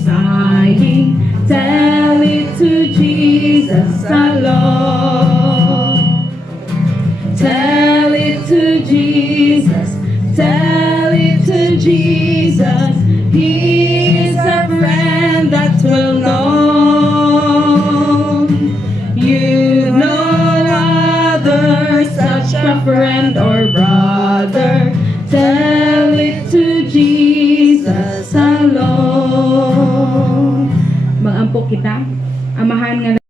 sighing, tell it to Jesus alone. Tell it to Jesus, tell it to Jesus. He is a friend that's well known. You know other such a friend or brother. Tell it to Jesus alone. Mag-ampok kita, amahan nga.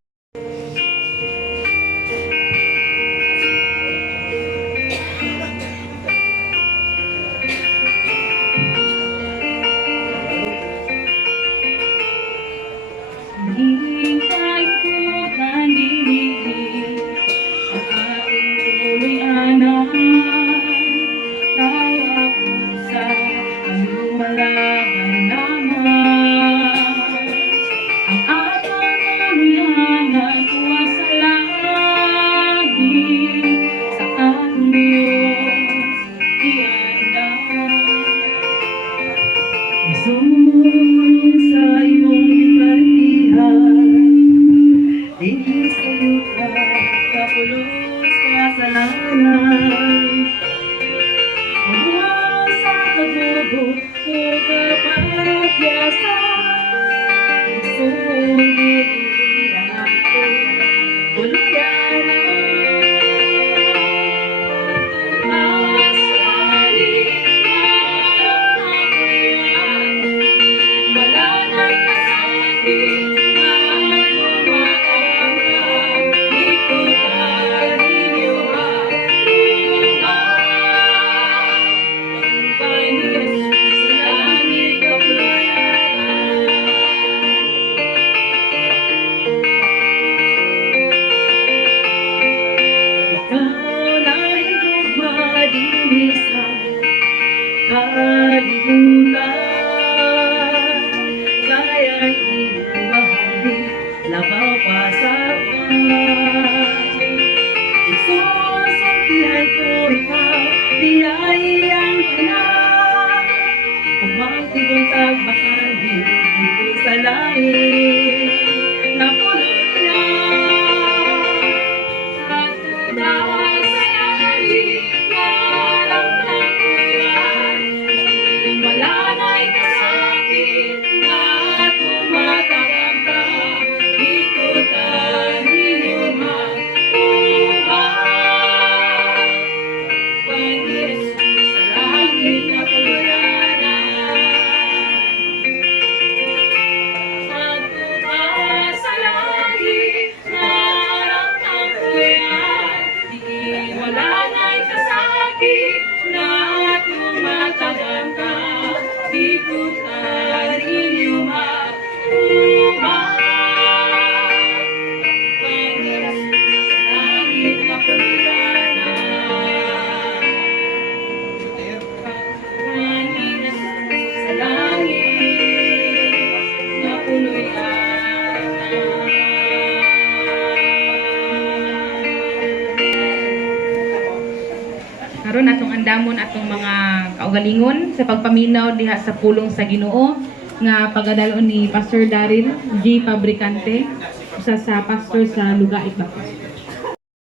Karon atong andamon atong mga kaugalingon sa pagpaminaw diha sa pulong sa Ginoo nga pagadalon ni Pastor Daryl G. Fabricante, usa sa pastor sa Lugait Bacos.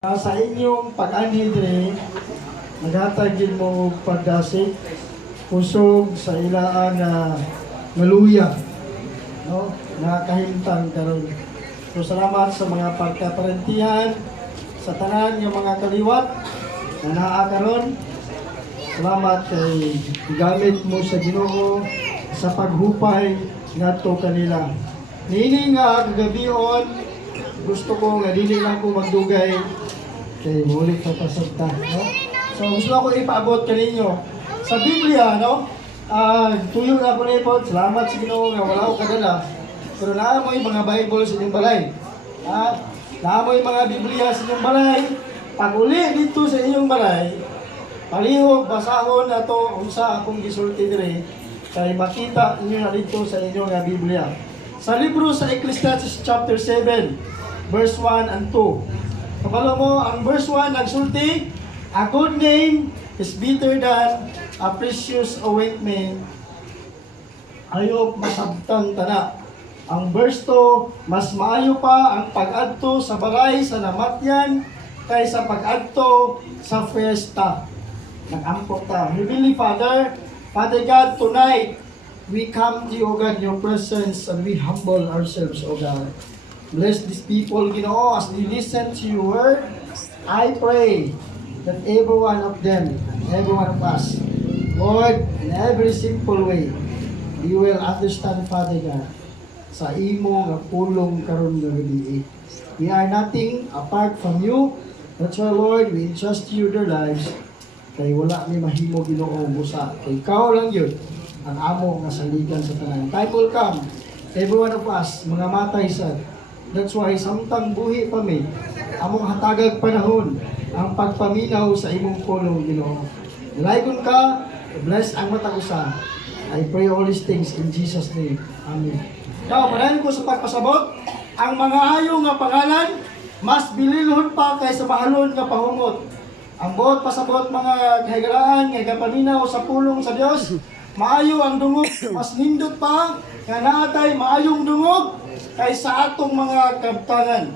Sa inyong pag-ani dire, naghatag gid mo pagdasig pusog sa ilaan na maluya, no? Nakahimtang karon. So salamat sa mga pagkaparentihan sa tanan nga mga kaliwat na naa karon. Salamat kay gamit mo sa Ginoo sa paghupay ngadto kanila. Niini nga gagabion, gusto ko nga dili lang ko magdugay kay mulit sa pasagta, no? So gusto ko ipaabot kaninyo sa Biblia, no? Tuyo na ako nipod, salamat sa Ginoo nga wala ko kadala. Pero naamoy mga Bible sa inyong balay. Naamoy mga Biblia sa inyong balay. Pag uli dito sa inyong balay, palihog, basahon na to unsa akong gisulti dire kay makita niyo na dito sa inyong Biblia. Sa libro sa Ecclesiastes chapter 7, verse 1 and 2. Kabalo mo, ang verse 1 nagsulti, a good name is better than a precious ointment, ayok masabtan tana. Ang verse 2, mas maayo pa ang pag-adto sa balay sa namatyan kaysa pag-adto sa fiesta. Nag-ampok ta. Heavenly Father, Father God, tonight, we come to you, O God, in your presence, and we humble ourselves, O God. Bless these people, Ginoo, as they listen to your word. I pray that every one of them, every one of us, Lord, in every simple way, we will understand, Father God, sa imo nga pulong karon nga gabi. We are nothing apart from you. That's why, Lord, we entrust to you their lives. Kay wala ni mahimo Ginoo busa. Kay ikaw lang yun ang amo nga saligan sa tanan. Time will come, every one of us, mga matay sa. That's why, samtang buhi pa mi, among hatagag panahon, ang pagpaminaw sa imong pulong Ginoo. Laykon ka, bless ang mata usa. I pray all these things in Jesus' name. Amen. Now, panahin ko sa pagpasabot, ang mga ayo nga pangalan, mas bililhon pa kaysa mahalon nga pahumot. Ang buot pasabot mga kahigalaan, nga paminaw sa pulong sa Dios, maayo ang dungog, mas nindot pa, nga naatay maayong dungog, kaysa atong mga kabtangan.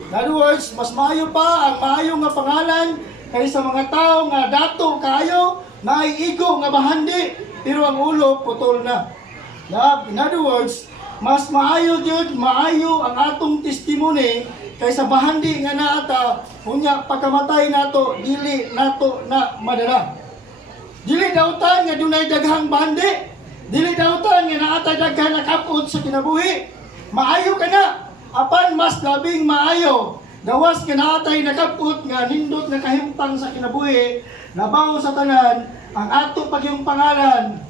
In other words, mas maayo pa ang maayo nga pangalan, kaysa mga tao nga dato kaayo, naiigo nga bahandi, pero ang ulo putol na. In other words, mas maayo jud, maayo ang atong testimony kaysa bahandi nga naata, unya pagkamatay nato dili nato na madala. Dili dautan nga dunay daghang bahandi, dili dautan nga naata daghang nakapod sa kinabuhi. Maayo ka na, apan mas labing maayo. Gawas nga naatay nakapod nga nindot nga kahimtang sa kinabuhi, labaw sa tanan ang ato pagyong pangalan.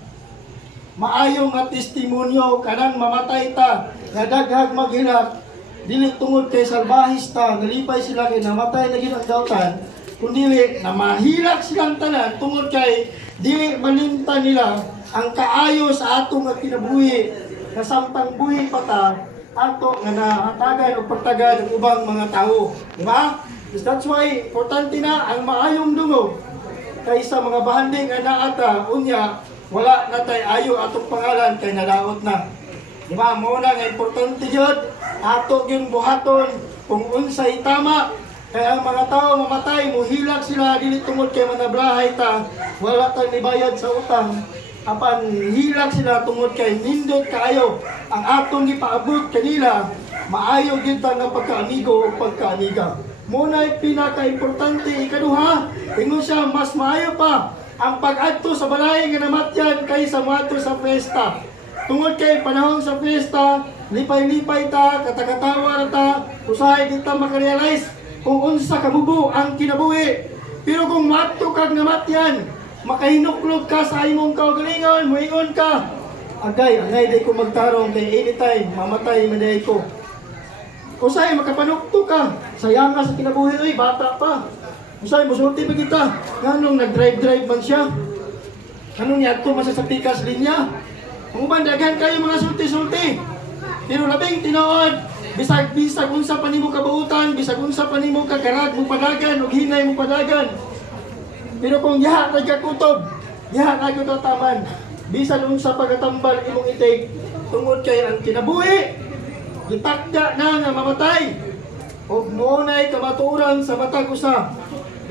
Maayo nga testimonyo kanang mamatay ta nga daghang maghilak, dili tungod kay salbahista nalipay sila kay namatay na gid ang dautan, kundi na mahilak silang tanan tungod kay dili malimta nila ang kaayo sa ato nga kinabuhi, nga samtang buhi pa ta ato nga nahatagan o pagtagad ng ubang mga tao, di ba? That's why importante na ang maayong dungog kaysa mga bahandi nga naata, unya wala na tay ayo atong pangalan kay nadaot na. Di ba? Muna nga importante jud ato gyud buhaton kung unsay tama. Kaya ang mga tao mamatay, muhilak sila dili tungod kay manablahay ta, wala tang nibayad sa utang. Apan hilak sila tungod kay nindot kaayo ang atong gipaabot kanila, maayo gyud ta nga pagkaamigo o pagkaamiga. Muna pinaka-importante ikaduha, ingon siya mas maayo pa ang pag-adto sa balay nga namatyan kaysa moadto sa fiesta. Tungod kay panahon sa fiesta, lipay-lipay ta, katakatawa na ta, usahay di ta makarealize kung unsa kamubo ang kinabuhi. Pero kung moadto kag namatyan, makahinuklog ka sa imong kaugalingon, moingon ka, agay day ko magtarong kay anytime mamatay man day ko. Usay makapanukto ka, sayang ka sa kinabuhi, oy bata pa. Usay musulti pa kita, nganong nag-drive man siya. Anong niya ito masasapikas linya? Kung bandagan kayo mga sulti-sulti. Pero labing tinood, bisag unsa pa nimo kabuutan, bisag unsa pa nimo kagarag mo padagan o hinay mo padagan. Pero kung yaha nagkakutob, yaha nagkutaman, bisan unsa pagkatambal imong itig, tungod kay ang kinabuhi, gitakda na nga mamatay. O munay kamaturan sa matag usa.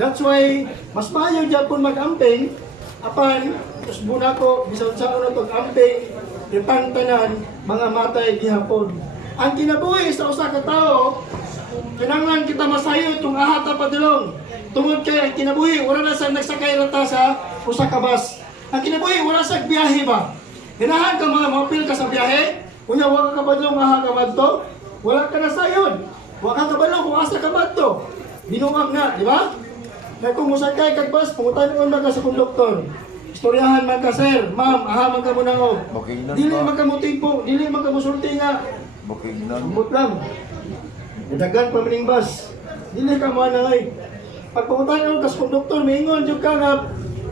That's why, mas maayo dyan po mag-amping, apan, tusbuna ko, bisan sa una itong amping, ipantanan, mga matay gihapon. Ang kinabuhi sa usa ka tao, kinanglan kita masayo itong ahata padulong. Tungod kay ang kinabuhi, wala na sa nagsakay rata sa usa ka bus. Ang kinabuhi, wala sa biyahe ba? Hinahan ka mga mapil ka sa biyahe, kunya wala ka padulong aha ka madto, wala ka na sayon. Wala ka kabalong kung asa ka madto. Binuang na, di ba? Na kung musakay kag bus, pungutan ko na sa konduktor. Istoryahan man ka, sir, ma'am, aha man ka muna o. Dili man ka motipo, dili man ka musulti nga. Bukod lang. Dagan pa maning bus. Dili ka mo na ay. Pag pungutan ko sa konduktor, maingon jud ka nga,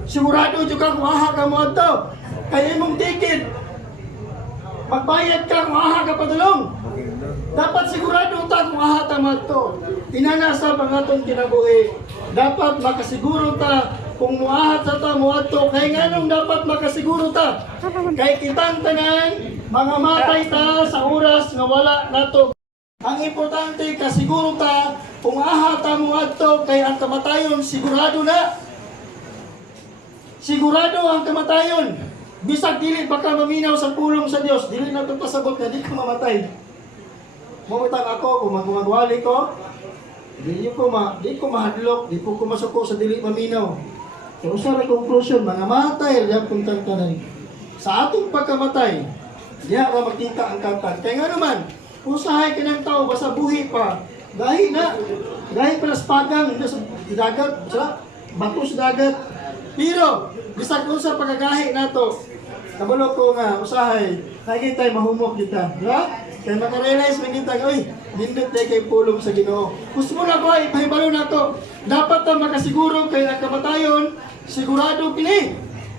sigurado jud ka kung aha ka mo adto. Kaya imong ticket. Magbayad ka kung aha ka padulong. Dapat sigurado ta kung aha ta madto. Inana sa pangaton kinabuhi. Dapat makasiguro ta kung muahat sa ta muadto kay nganong dapat makasiguro ta kay kitang tanan mga matay ta sa oras nga wala nato. Ang importante kasiguro ta kung aha ta muadto kay ang kamatayon sigurado na. Sigurado ang kamatayon. Bisag dili baka maminaw sa pulong sa Dios, dili na to pasabot nga di ka mamatay. Mumutang ako kung magwali ko, di ko mahadlok, di ko masuko sa dili maminaw. So, usa ra conclusion, mga matay, diyan kung tantanan. Sa atong pagkamatay, diya ra makita ang kangkan. Kaya nga naman, usahay ka ng tao, basta buhi pa. Gahi pa sa pagang, sa dagat, sa bato sa dagat. Pero, bisag unsa pagkagahi nato, kabalo ko nga, usahay, nakikita mahumok kita. Diba? Kaya makarealize man kita, oy, nindot na kay pulong sa Ginoo. Gusto mo na ko, ipahibalo na to. Dapat na makasiguro kay ang kamatayon, sigurado kini.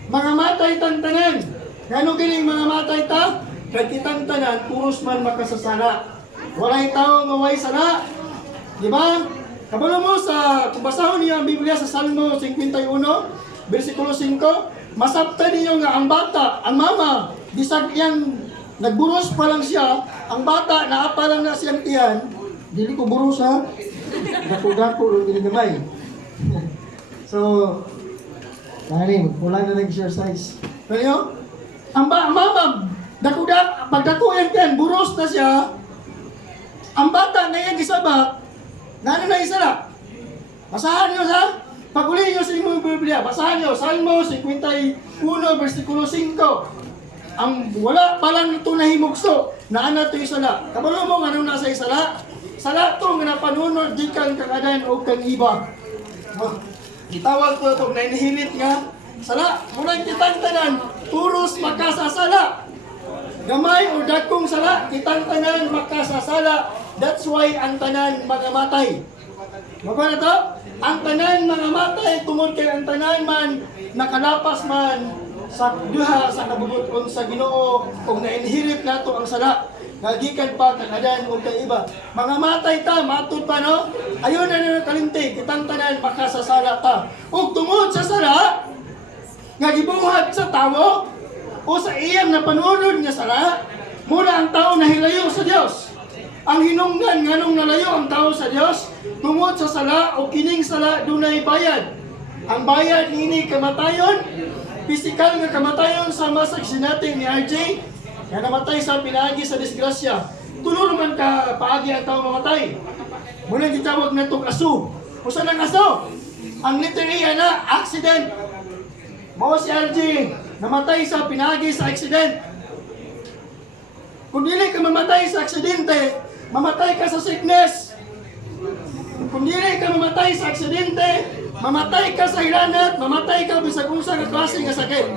Mga matay tantanan. Ngano kining mga matay ta? Kay kitang tanan, puros man makasasala. Walay tao nga way sala. Di ba? Kabalo mo sa, kung basahon niyo ang Biblia sa Salmo 51, versikulo 5, masabta niyo nga ang bata, ang mama, bisag iyang nagburos pa lang siya, ang bata, naapa lang na siyang tiyan, dili ko buros ha, dako-dako, hindi gamay. So, dali, magpulang na nag-exercise. Pero ang mama, pagdako yan tiyan, buros na siya, ang bata na yan isabak, na isala. Basahan nyo sa, pag-uli nyo sa inyong Biblia, basahan nyo, Salmo 51, versikulo 5. Ang wala palang ito nahimugso, na ana ito isala. Kabalo mo nga nung nasa isala? Sala ito nga napanunod, di kang kakadan o kang iba. Itawag ko ito, nainihilit nga. Sala, mulang kitang tanan, turos makasasala. Gamay o dakong sala, kitang tanan makasasala. That's why ang tanan mga matay. Maka na to? Ang tanan mga matay, tungod kay ang tanan man, nakalapas man, sa duha sa kabubuton sa Ginoo kung na-inherit nato ang sala nagikan pa kanadan o kay iba mga matay ta matud pa no ayon na kalimtig kitang tanan makasasala ta ug tungod sa sala nga gibuhat sa tawo o sa iyang napanunod nga sala muna ang tao nahilayo sa Dios. Ang hinungdan nganong nalayo ang tao sa Dios tungod sa sala o kining sala dunay bayad. Ang bayad nini kamatayon, pisikal nga kamatayon sa masaksin natin ni RJ nga namatay sa pinaagi sa disgrasya. Tulo naman ka paagi ang tao mamatay. Muna gitawag na itong aso. Usa ng aso? Ang letter A na accident. Mao si RJ namatay sa pinaagi sa accident. Kung dili ka mamatay sa aksidente, mamatay ka sa sickness. Kung dili ka mamatay sa aksidente, mamatay ka sa hiranat, mamatay ka bisag unsa nga klase nga sakit.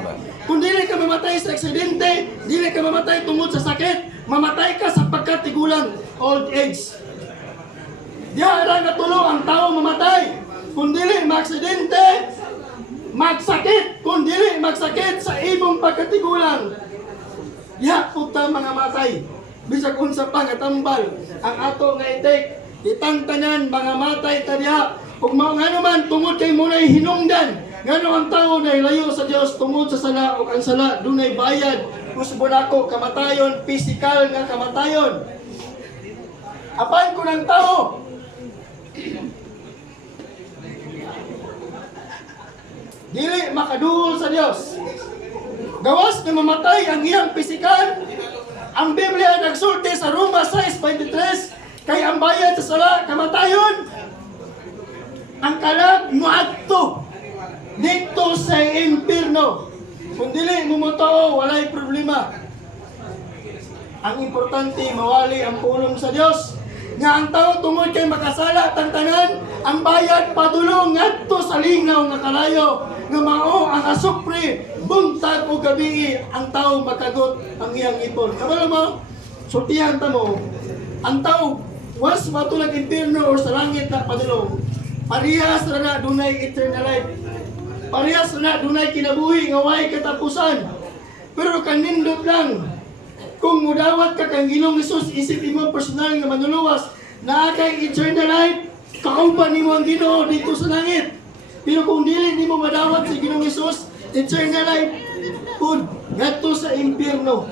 Kung dili ka mamatay sa aksidente, dili ka mamatay tungod sa sakit, mamatay ka sa pagkatigulang, old age. Diha ra natulo ang tao mamatay. Kung dili maaksidente, magsakit. Kung dili magsakit sa imong pagkatigulang. Diha puta mga matay. Bisag unsa pa nga tambal ang ato nga itik. Itang tanan mga matay ta diha. Kung nga naman tungod kay munay hinungdan, ngano ang tao na ilayo sa Dios tungod sa sala o ang sala dunay bayad. Usbo nako kamatayon, pisikal nga kamatayon. Apan ko ng tao. Dili makaduol sa Dios. Gawas na mamatay ang iyang pisikal. Ang Biblia nagsulti sa Roma 6:23 kay ang bayad sa sala kamatayon. Ang kalag muadto dito sa impierno. Kung dili mo motoo, walay problema. Ang importante mawali ang pulong sa Dios. Nga ang tao tungod kay makasala tantanan, ang bayad padulong ngadto sa lingnaw nga kalayo nga mao ang asupre buntag o gabi ang tao makagot ang iyang ipon. Kabalo mo, sultihan ta mo, ang tao once matulag impierno o sa langit na padulong, parehas na dunay eternal life. Parehas na dunay kinabuhi nga way katapusan. Pero kanindot lang kung mudawat ka kang Ginoong Hesus, isip mo personal nga manuluwas na kay eternal life, kauban nimo ang Ginoo dito sa langit. Pero kung dili di mo madawat sa Ginoong Hesus, eternal life pud ngadto sa impyerno.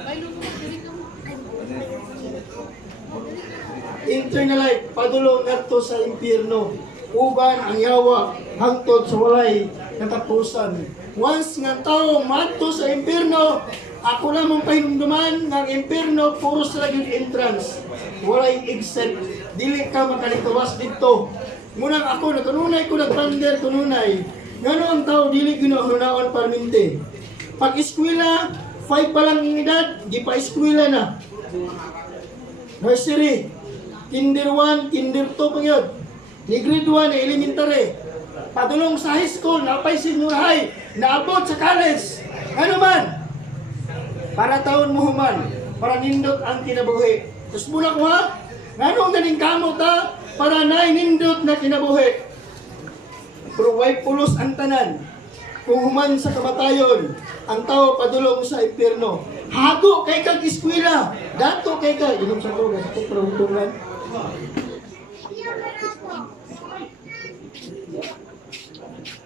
Eternal life padulong ngadto sa impyerno. Uban ang yawa hangtod sa walay katapusan. Once nga tao madto sa impyerno, ako lang mong pahinumduman ng impyerno puro sa gyud entrance. Walay exit. Dili ka makalitawas dito. Munang ako nakanunay ko nagpander kanunay. Ngano ang tao dili ginahunaon parmente. Pag eskwela, 5 pa lang ang edad, di pa eskwela na. Nursery, kinder 1, kinder 2 pa yun. Ni grade 1 na elementary. Padulong sa high school, napay senior high, naabot sa college. Ano man? Para taon mo human, para nindot ang kinabuhi. Tapos muna ko ha, ngano ganing kamot ha, para nindot na kinabuhi. Pero way pulos ang tanan. Kung human sa kamatayon, ang tao padulong sa impyerno. Hago kay kag eskwela, dato kay kag inom sa tugas, sa peruntungan.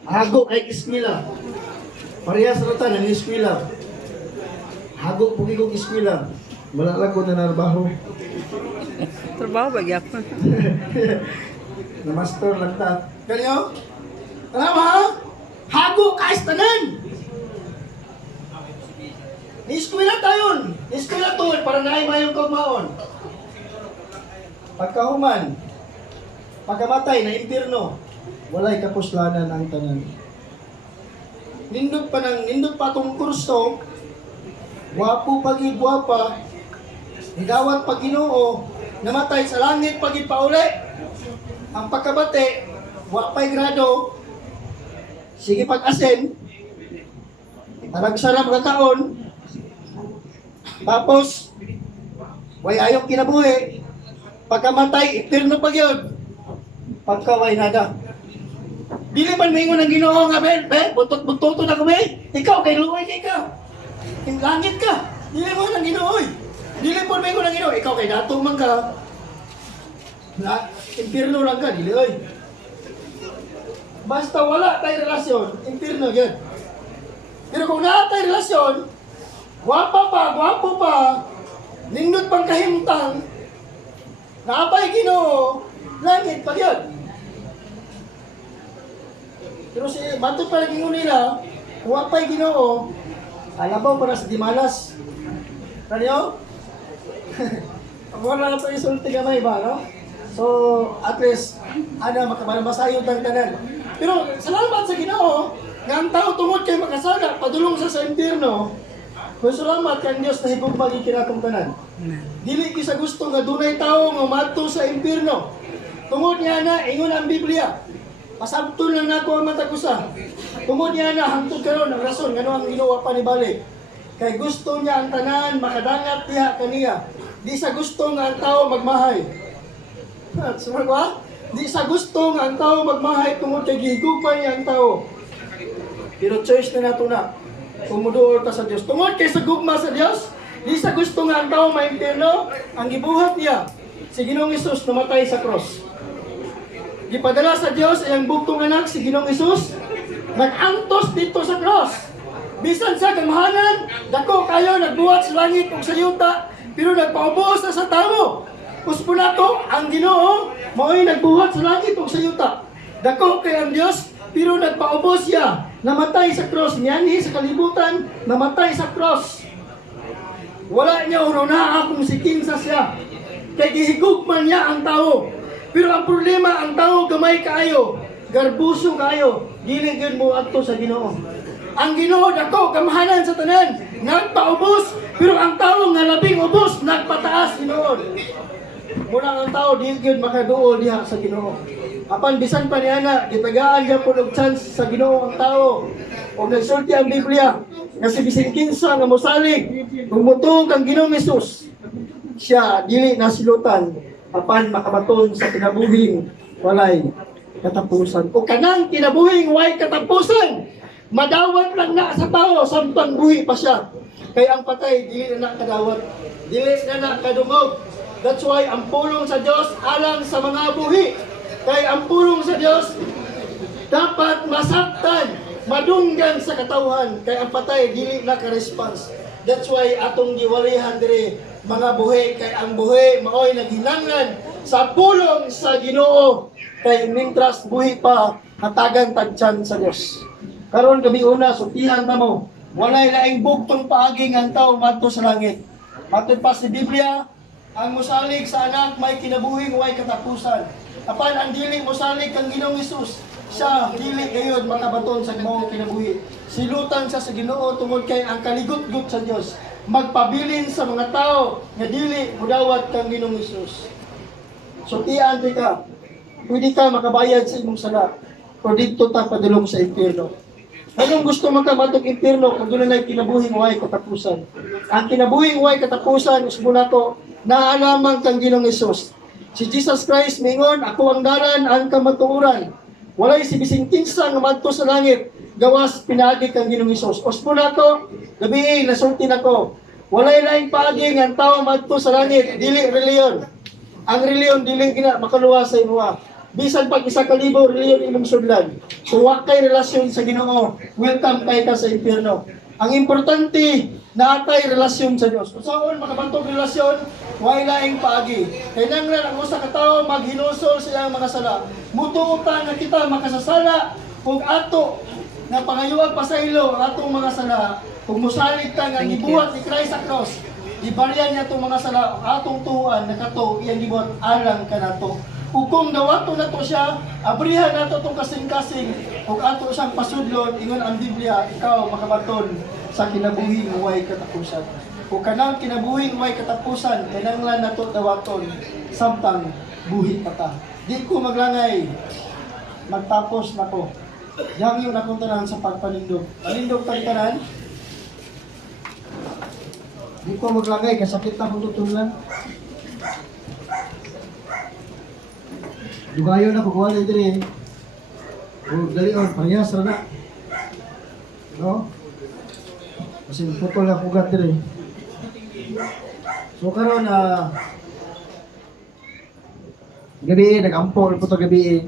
Hago kay eskwela. Parehas rata ng eskwela. Hago po kay kong eskwela. Wala lang ko na narbaho. Trabaho ba gyapon? Na master lang ta. Kanyo? Tanawa ha? Hago ka istanan! Ni-eskwela tayon! Ni-eskwela to, para naay mayong kaumaon. Pagkahuman, pagkamatay na impyerno, walay kapuslanan ang tanan. Nindot pa tong kurso, wapo pagid wapa, nidawat pag Ginoo, namatay sa langit pagid pauli. Ang pagkabate, wapay grado, sige pag-asen, talagsara mga taon, tapos, way ayong kinabuhi, pagkamatay, impyerno pag yun, pagkaway nada. Dili man maingon ang Ginoo nga, Ben, buntot-buntoto na kami, ikaw, kay luoy kay ka, yung langit ka, dili mo ang Ginoo, dili po maingon ang Ginoo, ikaw kay datong man ka, na, impyerno lang ka, dili oy. Basta wala tayong relasyon, impyerno yan. Pero kung wala tayong relasyon, gwapo pa, nindot pang kahimtang, naapay Ginoo, langit pa yan. Pero si bato pa naging nila, wapay Ginoo, alabaw para sa dimalas. Kanyo? Wala na pa isulti gamay ba, no? So, at least, makabalbasayon ng tanan. Pero, salamat sa Ginoo, nga ang tao tungod kay makasala, padulong sa impyerno. Kung salamat kang Diyos na higugmang ikinatong tanan. Dili sa gusto nga dunay tao nga madto sa impyerno. Tungod nga na, ingon ang Biblia. Pasabtol lang nako ang matag usa. Tungod niya na hangtod karon ang rason ngano ang Ginoo pa ni balik. Kay gusto niya ang tanan makadangat diha kaniya. Di sa gusto nga ang tao magmahay. Sumar ba? Di sa gusto nga ang tao magmahay tungod kay gihigugmay niya ang tao. Pero choice na nato na. Kumuduol ta sa Dios. Tungod kay sa gugma sa Dios, di sa gusto nga ang tao maimpyerno, ang gibuhat niya si Ginoong Hesus namatay sa cross. Gipadala sa Dios ang bugtong anak si Ginoong Hesus nag-antos dito sa cross. Bisan sa kamahanan, dako kayo nagbuhat sa langit ug sa yuta, pero nagpaubos na sa tao. Uspo na to, ang Ginoo mao'y nagbuhat sa langit ug sa yuta. Dako kay ang Dios, pero nagpaubos siya. Namatay sa cross, niyanhi sa kalibutan, namatay sa cross. Wala niya uruna kung si kinsa siya. Kay gihigugman niya ang tao. Pero ang problema, ang tao gamay kaayo, garbuso kaayo, dili gyud mo adto sa Ginoo. Ang Ginoo dako kamahanan sa tanan, nagpaubos, pero ang tao nga labing ubos nagpataas Ginoo. Muna ang tao dili gyud makaduol diha sa Ginoo. Apan bisan pa niana, gitagaan gyud pud og chance sa Ginoo ang tao. Og nagsulti ang Biblia, nga si bisan kinsa nga mosalig, gumuto kang Ginoong Hesus, siya dili nasilutan. Apan makabaton sa kinabuhing walay katapusan. O kanang kinabuhing walay katapusan, madawat lang na sa tao samtang buhi pa siya. Kaya ang patay dili na kadawat, dili na kadungog. That's why ang pulong sa Dios alang sa mga buhi. Kaya ang pulong sa Dios dapat masaktan, madunggan sa katawhan, kay ang patay dili na ka-response. That's why atong giwalihan diri mga buhi, kay ang buhi maoy naghinanglan sa pulong sa Ginoo, kay mintras buhi pa hatagan tagtyan sa Dios. Karon gabi una sutihan ta mo, walay laing bugtong paagi ang tawo madto sa langit. Matod pa sa Biblia, ang musalig sa anak may kinabuhing way katapusan. Apan ang dili musalig kang Ginoong Hesus, siya dili gayud makabaton sa mao kinabuhi. Silutan siya sa Ginoo tungod kay ang kaligut-gut sa Dios magpabilin sa mga tao nga dili mudawat kang Ginoong Hesus. So tiyan di ka, pwede ka makabayad sa imong sala o dito ta padulong sa impyerno. Anong gusto makabatok impyerno kung doon na kinabuhing way katapusan? Ang kinabuhing way katapusan usbo nato na alamang kang Ginoong Hesus. Si Jesus Christ mingon, ako ang daran ang kamatuoran. Walay si bising kinsa nga madto sa langit, gawas pinaagi kang Ginoong Hesus. Usbo nato, gabi nasulti nako. Walay laing paagi nga tawo madto sa langit, dili reliyon. Ang reliyon dili gina makaluwa sa imuha. Bisan pag isa ka libo reliyon imong sudlan. So wa kay relasyon sa Ginoo, welcome kay ka sa impyerno. Ang importante na atay relasyon sa Dios. Kung saan makabantog relasyon, way laing paagi. Kaya nanglan ang usa ka tawo maghinusol sa iyang mga sala. Mutuutan na kita makasasala kung ato na pangayuag pasaylo ang atong mga sala. Kung musalig ta nga gibuhat ni Christ sa cross, ibaryan niya itong mga sala, atong tuhuan na kato, iyang gibuhat alang ka nato. Ug kung dawato na to siya, abrihan nato itong kasing-kasing, kung ato siyang pasudlon, ingon ang Biblia, ikaw makabaton sa kinabuhing way katapusan. Kung kanang kinabuhing way katapusan, kinanglan nato dawaton, samtang buhi pa ta. Di ko maglangay, magtapos na ko. Yang yung akong tanan sa pagpanindog. Panindog tang tanan, di ko maglangay, kasakit na kong tutulan. Dugayon na kukuha na diri. O dalion, parehas na. No? Kasi putol na kugat diri. So karon na gabi, nag-ampol po ito gabi.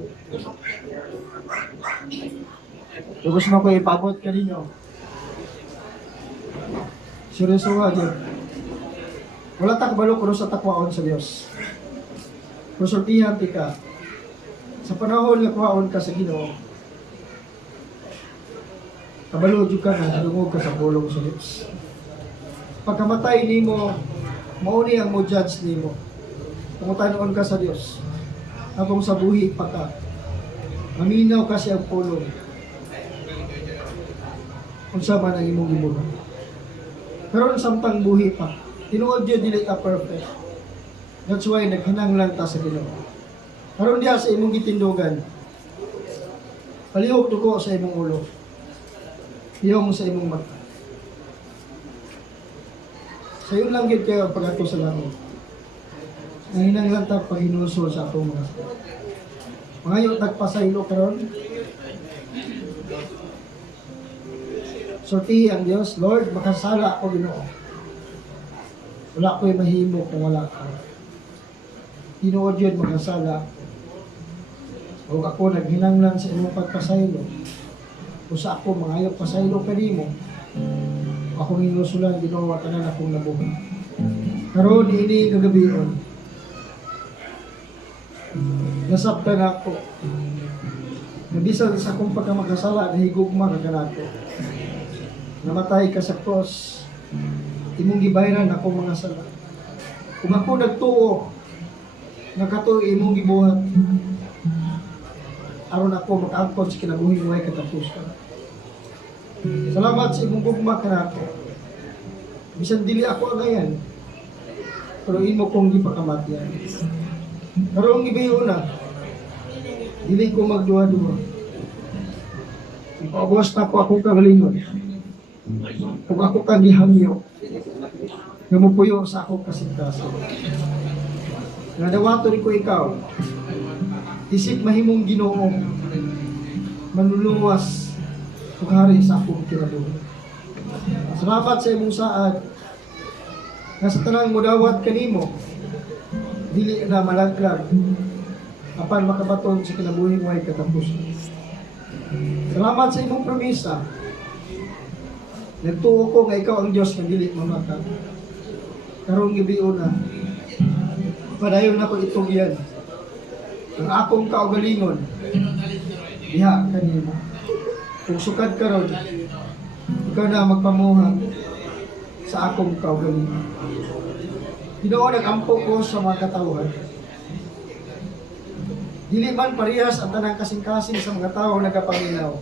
So gusto mo ko ipabot ka ninyo. Seryoso nga din. Wala takbalo kuno sa takwaon sa Dios. Kusultihan ti ka. Sa panahon nga kuhaon ka sa Ginoo, kabalo jud ka na dungog ka sa pulong sa Dios. Pagkamatay nimo, mao ni ang mo judge nimo. Pangutanon ka sa Dios. Habang sa buhi pa ka, maminaw ka siyang pulong. Unsa man ang imong gibuhat. Pero samtang buhi pa, tinuod yun dili ka perfect. That's why naghinanglan ta sa Ginoo. Karon diha sa imong gitindugan, palihog duko sa imong ulo. Iyong sa imong mata. Sayo lang gid kayo ang pag-ato sa langit. Nanginanglan ta paghinusol sa atong mga sala. Mangayo tagpasaylo karon. Sorti ang Dios, Lord, makasala ako Ginoo. Wala ko'y mahimo kung wala ka. Tinuod yun makasala. O ako naghinanglan sa imong pagpasaylo. O sa ako mangayo pasaylo ka nimo. Akong inusulan Ginoo tanan akong nabuhay. Karon ini kagabion. Nasabtan ako. Nabisan sa akong pagkamakasala nahigugma ka kanato. Namatay ka sa cross. Imong gibayaran ako mga sala. Kung ako nagtuo, nakato imong gibuhat. Aron ako makaangkon sa kinabuhing way katapusan. Salamat sa imong gugma kanato. Bisan dili ako agayan, pero imo kong gipakamatyan. Pero ang gibayon na, dili ko magduha-duha. Ipaubos na ko akong kagalingon. Kung ako kang gihangyo, namupuyo sa akong kasintasan. Nadawato rin ko ikaw, isip mahimong Ginoo, manluluwas ug hari sa akong kinabuhi. Salamat sa imong saad nga sa tanang mudawat kanimo, dili na malaglag apan makabaton sa kinabuhing way katapusan. Salamat sa imong promesa. Nagtuo ko nga ikaw ang Diyos nga dili mamatay. Karong gabi una, padayon ako itong yan. Ang akong kaugalingon, diha kanimo. Kung sukad karon, ikaw na magpamuhat sa akong kaugalingon. Ginoo, nag-ampo ko sa mga katawhan. Dili man parehas ang tanang kasing-kasing sa mga tao nagapaminaw.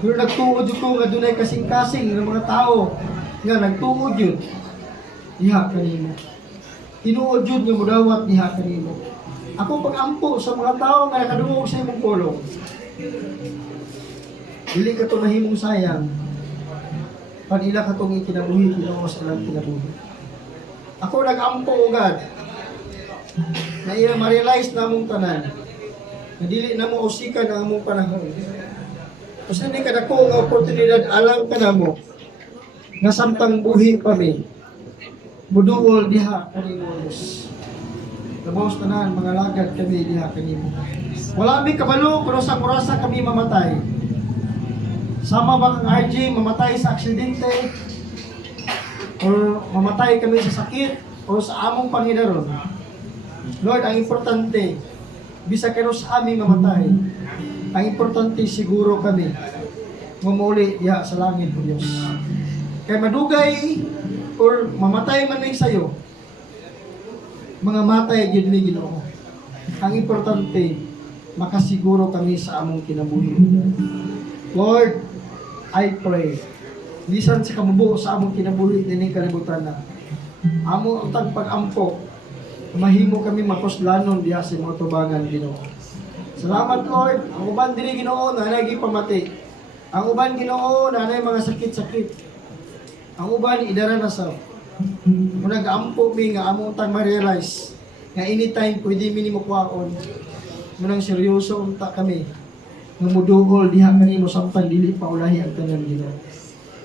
Pero nagtuod ko nga dunay kasing-kasing ng mga tao nga nagtuod yun. Diha kanimo. Tinuod yun nga mudawat diha kanimo. Ako pag-ampo sa mga tao nga nakadungog sa imong pulong. Dili ka to mahimong sayang. Panila ka tong ikinabuhi, Ginoo sa ilang kinabuhi. Ako nag-ampo ugad. Na iya ma-realize na mong tanan. Na dili na mo usikan ang among panahon. Kasi hindi ka dako nga oportunidad alam ka na mo. Nga samtang buhi kami. Muduol diha kanimo Diyos. Labos tanan mga lagad kami diha kanimo. Wala mi kabalo kuno sa kurasa kami mamatay. Sama ba kang RJ mamatay sa aksidente? O mamatay kami sa sakit o sa among Panginoon. Lord, ang importante, bisa kayo sa amin mamatay. Ang importante siguro kami mamuli diha sa langit o Diyos. Kaya madugay or mamatay man rin sa'yo, mga matay yun ni Ginoo. Ang importante, makasiguro kami sa among kinabuhi. Lord, I pray, lisan sa kamubo sa among kinabuhi din kalibutan na. Amo ang tagpag-ampo, mahimo kami mapuslanon diha sa mga tubangan Ginoo. Salamat Lord, ang uban diri Ginoo na nagipamati. Ang uban Ginoo na mga sakit-sakit. Ang uban idara na sa kung nag-ampo mi nga among tang ma-realize nga anytime pwede mi nimo kuhaon. Munang seryoso unta kami nga muduol diha kanimo samtang dili pa ulahi ang tanan Ginoo.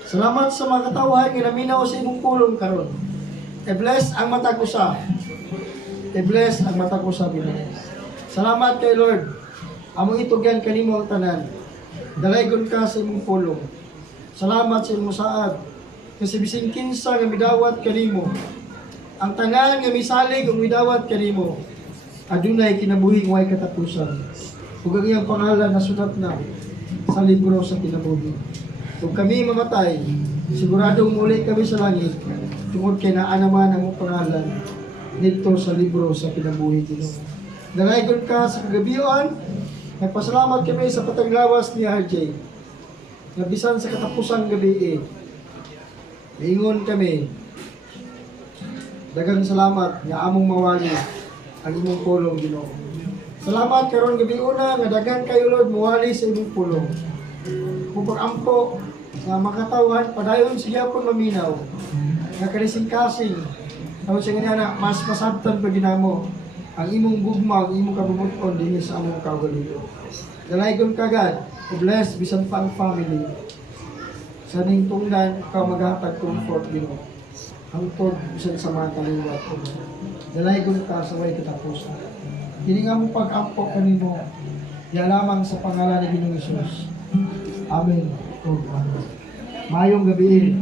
Salamat sa mga katawhan nga naminaw sa imong pulong karon. I-bless ang mata ko sa. I-bless ang mata ko sa Ginoo. Salamat kay Lord. Among itugyan kanimo ang tanan. Dalaygon ka sa imong pulong. Salamat sa imong saad. Kasi bising kinsa nga midawat kanimo. Ang tanan nga misalig ug midawat kanimo. Adunay kinabuhi nga way katapusan. Ug ang iyang pangalan nasulat na sa libro sa kinabuhi. Kung kami mamatay, siguradong muli kami sa langit. Tungod kay naa naman ang pangalan dito sa libro sa kinabuhi Ginoo. Dalaygon ka sa kagabion. Nagpasalamat kami sa pataglawas ni RJ. Nabisan sa katapusang gabi Ingon kami. Daghang salamat nga among mawali ang imong pulong Ginoo. Salamat karon gabi una nga daghan kayo Lord mawali sa imong pulong. Kung pag-ampo nga makatawhan padayon siya pon maminaw. Nga kanising-kasing tawag siya nga mas masabtan pa ginamo ang imong gugma, ang imong kabubuton dinhi sa among kaugalingon. Dalaygon kagad, bless bisan pa ang family. Sa ning tungdan, ikaw maghatag comfort Ginoo. Hangtod bisan sa mga kaliwat. Dalaygon ka sa way katapusan. Kini nga mong pag-ampo kanimo, ya lamang sa pangalan ni Ginoong Hesus. Amen. Mayong gabi.